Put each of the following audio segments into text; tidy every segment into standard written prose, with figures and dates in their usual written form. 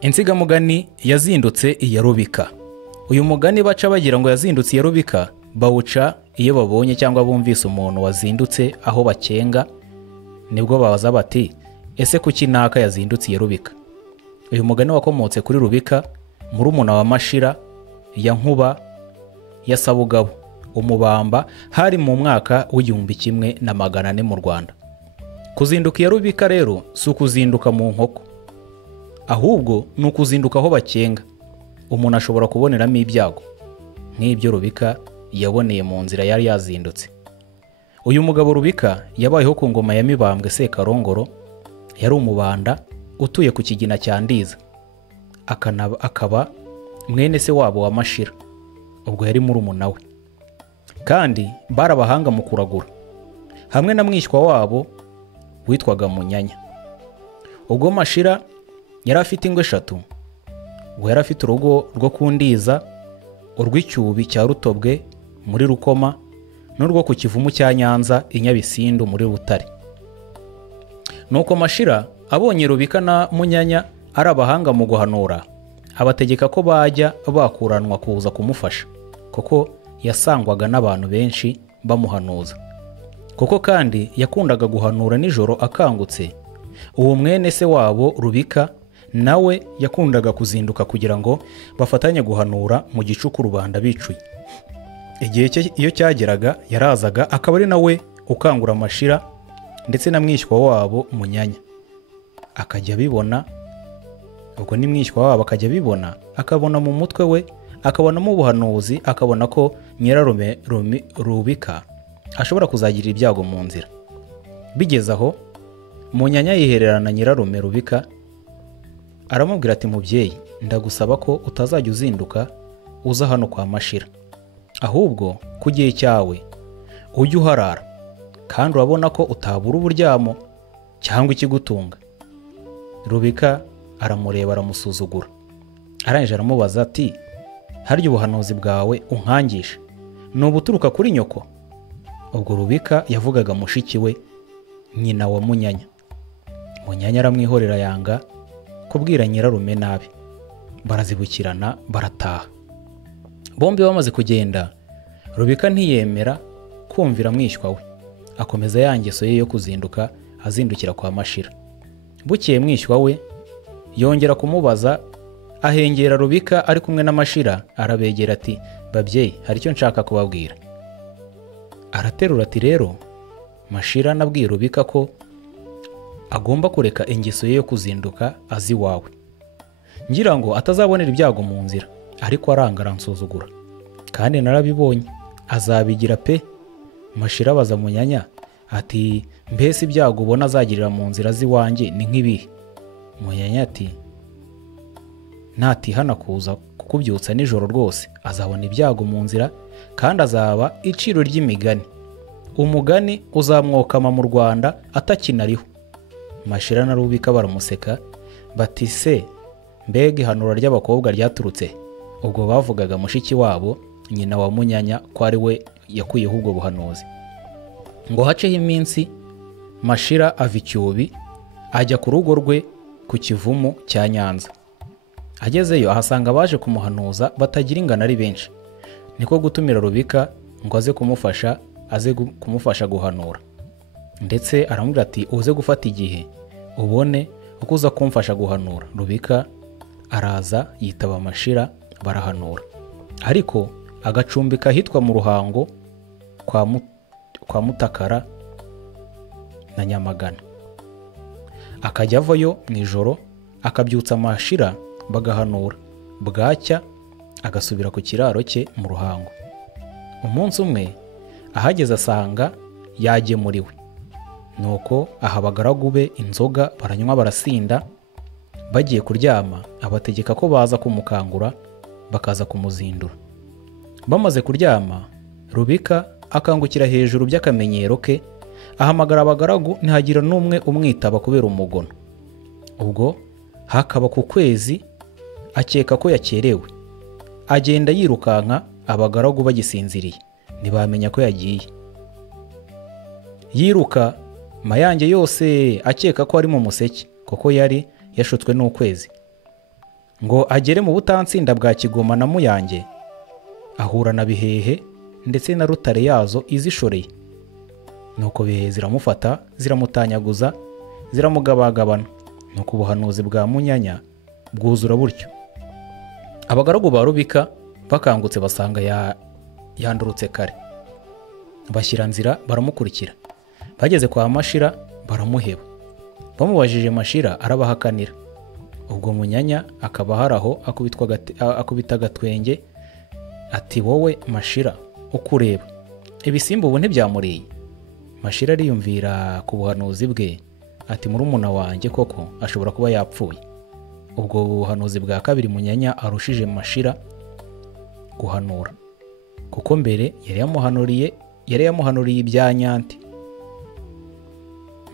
Insigamugani yazindutse iya Rubika. Uyu mugani baca bagira ngo yazindutse iya Rubika bawuca iyo babonye cyangwa bumvise umuntu wazindutse aho bakenga, nibwo babaza bati ese kuki naka yazindutse iya Rubika. Uyu mugani wakomotse kuri Rubika, murumuna wa Mashira ya Nkuba ya Sabugabo umubamba, hari mu mwaka w'1400 mu Rwanda. Kuzinduka iya Rubika rero si ukuzinduka mu nkoko, ahubwo ni ukuzinduka aho bakenga. Umuntu ashobora kuboneramo ibyago nk'ibyo Rubika yaboneye mu nzira yari yazindutse. Uyu mugabo Rubika yabayeho ku ngoma ya Mibambwe Sekarongoro, yari umubanda utuye ku Kigina cya Ndiza, akaba mwene se wabo wa Mashira, ubwo yari murumuna we, kandi barabahanga mu kuragura, hamwe na mwishywa wabo witwaga Munyanya. Ubwo Mashira yari afite ingwe 3, ubwo yari afite urugo rwo ku Ndiza, urw'icyubi cya Rutobwe muri Rukoma, n'urwo ku Kivumu cya Nyanza i Nyabisindu muri Butare. Nuko Mashira abonye Rubika na Munyanya ari abahanga mu guhanura, abategeka ko bajya bakuranwa kuza kumufasha, kuko yasangwaga n'abantu benshi bamuhanuza. Kuko kandi yakundaga guhanura nijoro akangutse, uwo mwene se wabo Rubika nawe yakundaga kuzinduka kugira ngo bafatanye guhanura mu gicuku rubanda bicuye. Igihe cye iyo cyageraga yarazaga, akaba ari nawe ukangura Mashira ndetse na mwishywa wabo Munyanya. Akajya bibona, ubwo ni mwishywa wabo akajya bibona, akabona mu mutwe we, akabonamo ubuhanuzi, akabona ko Nyirarume Rubika ashobora kuzagirira ibyago mu nzira. Bigeze aho Munyanya yihererana Nyirarume Rubika, aramubwira ati mubyeyi, ndagusaba ko utazajya uzinduka uza hano kwa Mashira, ahubwo ku gihe cyawe ujye uharara, kandi urabona ko utabura uburyamo cyangwa ikigutunga. Rubika aramureba aramusuzugura, arangije aramubaza ati harya ubuhanuzi bwawe unkangisha ni ubuturuka kuri nyoko? Ubwo Rubika yavugaga mushiki we, nyina wa Munyanya. Munyanya aramwihorera yanga kubwira Nyirarume nabi, barazibukirana barataha. Bombi bamaze kugenda, Rubika ntiyemera kumvira mwishywa we, akomeza ya ngeso ye yo kuzinduka azindukira kwa Mashira. Bukeye mwishywa we yongera kumubaza, ahengera Rubika ari kumwe na Mashira, arabegera ati babyeyi, hari icyo nshaka kubabwira. Araterura ati rero Mashira nabwiye Rubika ko agomba kureka ingeso ye yo kuzinduka azi wawe, ngira ngo atazabonera ibyago mu nzira, ariko aranga aransuzugura, kandi narabibonye azabigira pe. Mashira abaza Munyanya ati mbese ibyago ubona azagirira mu nzira z'iwanjye ni nk'ibihe? Munyanya ati natihana kuza kukubyutsa nijoro rwose azabona ibyago mu nzira, kandi azaba iciro ry'imigani, umugani uzamwokama mu Rwanda atakinariho. Mashira na Rubika baramuseka bati se mbega ihanura ry'abakobwa ryaturutse? Ubwo bavugaga mushiki wabo nyina wa Munyanya ko ari we yakuyeho ubwo buhanuzi. Ngo haceho iminsi, Mashira ava icyubi ajya ku rugo rwe ku Kivumu cya Nyanza. Agezeyo ahasanga baje kumuhanuza batagira ingano ari benshi, niko gutumira Rubika ngo aze kumufasha guhanura, ndetse aramubwira ati uze gufata igihe ubone uko uza kumfasha guhanura. Rubika araza yitaba Mashira barahanura, ariko agacumbika ahitwa mu Ruhango kwa Mutakara na Nyamagana. Akajya avayo mu ijoro akabyutsa Mashira bagahanura, bwacya agasubira ku kiraro cye mu Ruhango. Umunsi umwe ahageze asanga yagemuriwe, nuko aha abagaragu be inzoga baranywa barasinda. Bagiye kuryama abategeka ko baza kumukangura bakaza kumuzindura. Bamaze kuryama, Rubika akangukira hejuru by'akamenyero ke, ahamagara abagaragu ntihagira n'umwe umwitaba kubera umugono. Ubwo hakaba ku kwezi, akeka ko yakerewe, agenda yirukanka, abagaragu bagisinziriye ntibamenya ko yagiye. Yiruka mayange yose akeka ko ari mu museke, kuko yari yashutswe n'ukwezi. ngo agere mu butansinda bwa Kigoma na Muyange, ahura na Bihehe ndetse na Rutare yazo izishoreye. Nuko Bihehe ziramufata, ziramutanyaguza, ziramugabagabana. Nuko ubuhanuzi bwa Munyanya bwuzura butyo. Abagaragu ba Rubika bakangutse basanga yandurutse kare, bashyira nzira baramukurikira. Bageze kwa Mashira baramuheba. Bamubajije Mashira arabahakanira. Ubwo Munyanya akaba haraho akubita agatwenge ati wowe Mashira ukureba ibisimba ubu ntibyamuriye. Mashira ariyumvira ku buhanuzi bwe ati murumuna wanjye koko ashobora kuba yapfuye. Ubwo buhanuzi bwa kabiri Munyanya arushije Mashira guhanura, kuko mbere yari yamuhanuriye ibya Nyanti.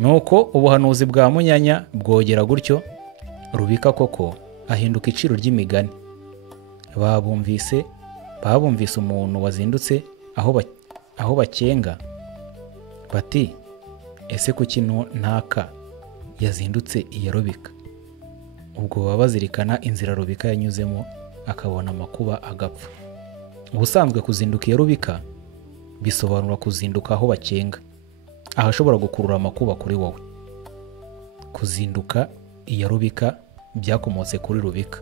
Nuko ubuhanuzi bwa Munyanya bwogera gutyo, Rubika koko ahinduka iciro ry'imigani. Babumvise umuntu wazindutse aho bakenga bati ese kuki ntaka yazindutse iya Rubika? Ubwo baba bazirikana inzira Rubika yanyuzemo akabona amakuba agapfa. Ubusanzwe kuzinduka iya Rubika bisobanura kuzinduka aho bakenga, ahashobora gukurura amakuba kuri wowe. Kuzinduka iya Rubika byakomotse kuri Rubika.